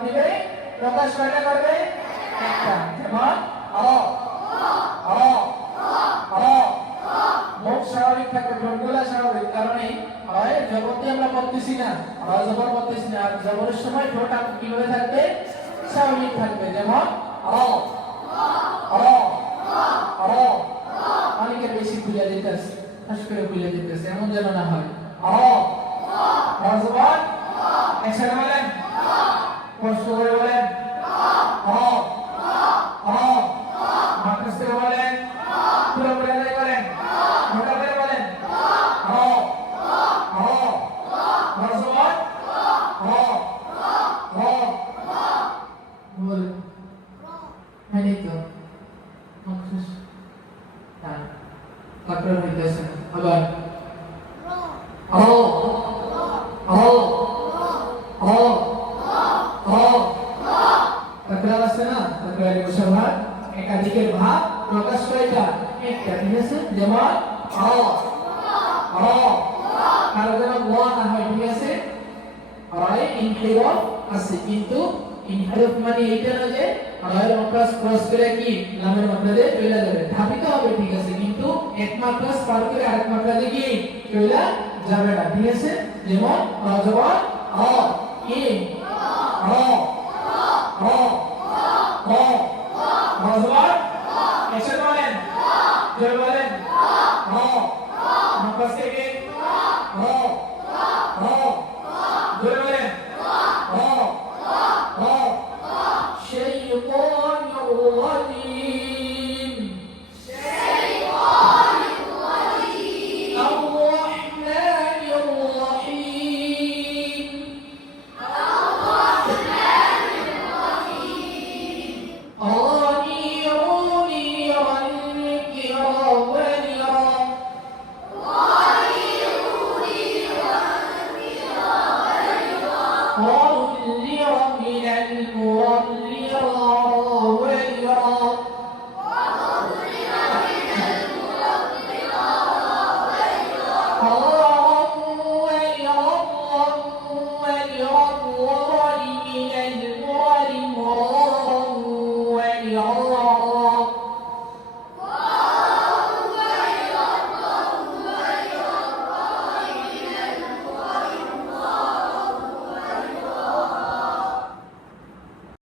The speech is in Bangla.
দিবে প্রকাশ কয়টা করবে একটা যেমন মুখ স্বাভাবিক থাকে ঠোঁটগুলা স্বাভাবিক কারণে হয় জবরটি আমরা করতেছি না জবর করতেছি না আর জবরের সময় ঠোঁট কিভাবে থাকবে স্বাভাবিক থাকবে যেমন অনেকে বেশি খুলে দিতেছে ফাঁস করে খুলে দিতেছে এমন যেন না হয় জবর একসাথে বলেন কষ্ট করে বলেন মাথাস থেকে বলেন পুরো পুরো বলেন মোটা করে বলেন জবর বলেন মানে তো মাথাস তাই কাটর হইতেছে আবার তাকরার আছে না তাকরারের মুশাবাহাত একাধিকের ভাব প্রকাশ কয়টা একটা ঠিক আছে যেমন কারো যেন ওয়া না হয় ঠিক আছে রায় ইনহিরাফ আছে কিন্তু ইনহিরাফ মানে এইটা না যে রায়ের মাকরাজ ক্রস করে কি লামের মাকরাজে চলে যাবে ধাবিত হবে ঠিক আছে কিন্তু এক মাকরাজ পার করে আরেক মাকরাজে কি চলে যাবে না ঠিক আছে যেমন জবর কি জবর একসাথে বলেন জোরে বলেন মাকরাজ থেকে